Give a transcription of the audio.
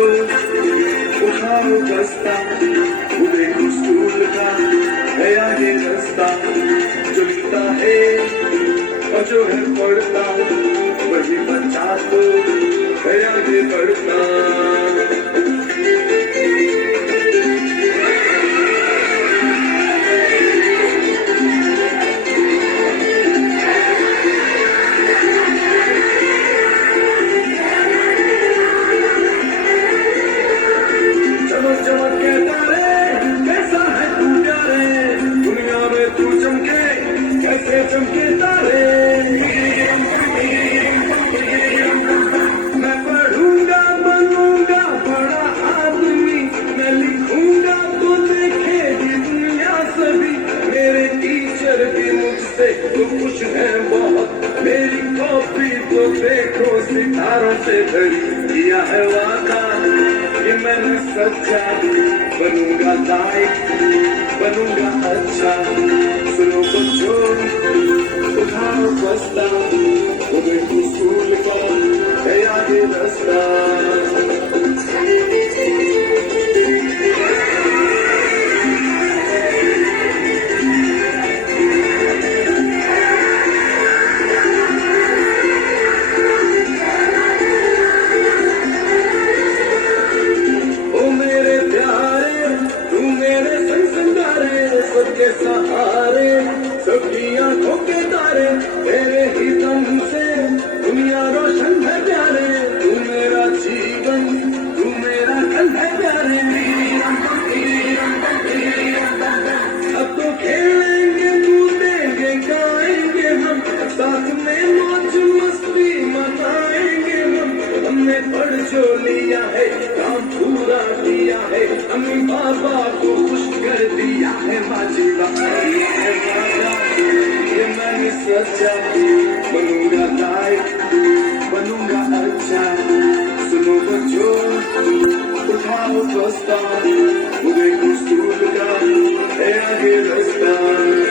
लो उठाओ बस्ता, वो देखो स्कूल का है आगे रास्ता, जो लिखता है और जो है पढ़ता वही बच्चा तो है आगे बढ़ता। चमक चमक के तारे कैसा है तू प्यारे, दुनिया में तू चमके कैसे चमके तारे। मैं पढ़ूंगा बनूंगा बड़ा आदमी, मैं लिखूंगा तो देखेगी दुनिया सभी। मेरे टीचर भी मुझसे तो खुश है बहुत, मेरी कॉपी तो देखो सितारों से भरी। किया है वादा ये मैंने सच्चा, बनूंगा लायक बनूंगा अच्छा। सुनो बच्चों उठाओ बस्ता, वो देखो स्कूल का है आगे रास्ता। सबके सहारे सबकी आंखों के तारे, तेरे ही दम से दुनिया रोशन है प्यारे। तू मेरा जीवन तू मेरा कल है प्यारे। अब तो खेलेंगे कूदेंगे गाएंगे हम, साथ में मौज मस्ती मनाएंगे हम। हमने पढ़ जो लिया है काम पूरा किया है, अम्मी बाबा को खुश कर दिया है। ये मैंने सोचा बनूंगा लायक बनूंगा अच्छा। सुनो बच्चों उठाओ बस्ता, वो देखो स्कूल का है आगे रास्ता।